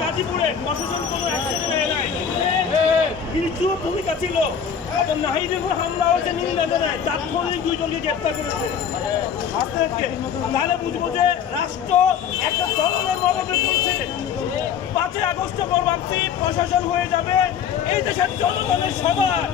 গাজীপুরে। প্রশাসন কোনো অ্যাকশন নাই। কিছু ভূমিকা ছিল। এবং নাহিদের উপর হামলা হয়েছে নিন্দা জানায় তাৎক্ষণিক দুইজনকে গ্রেপ্তার করেছে। আস্তে তাহলে বুঝব যে রাষ্ট্র একটা দলের মদতে চলছে। পাঁচই আগস্ট পর ভাবছি প্রশাসন হয়ে যাবে। এই দেশের জনগণের সবার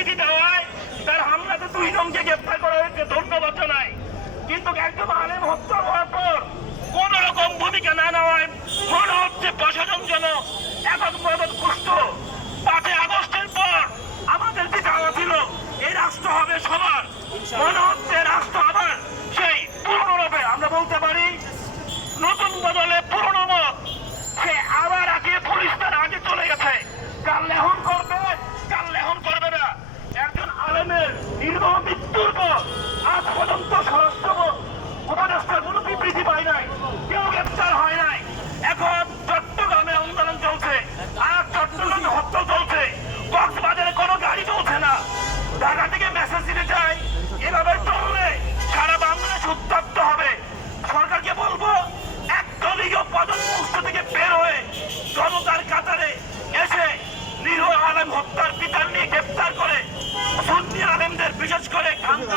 এক দেওয়ায় তার হামলাতে দুইজনকে করা হয়েছে, ধন্যবাদ জানাই। কিন্তু একজন আলেম হত্যা হওয়ার পর কোন রকম ভূমিকা না নেওয়ায় মনে হচ্ছে প্রশাসন যেন এখন মদত কুষ্ট পাঁচই আগস্টের পর আমাদের যে ছিল, এই রাষ্ট্র হবে সবার। মনে Stop it!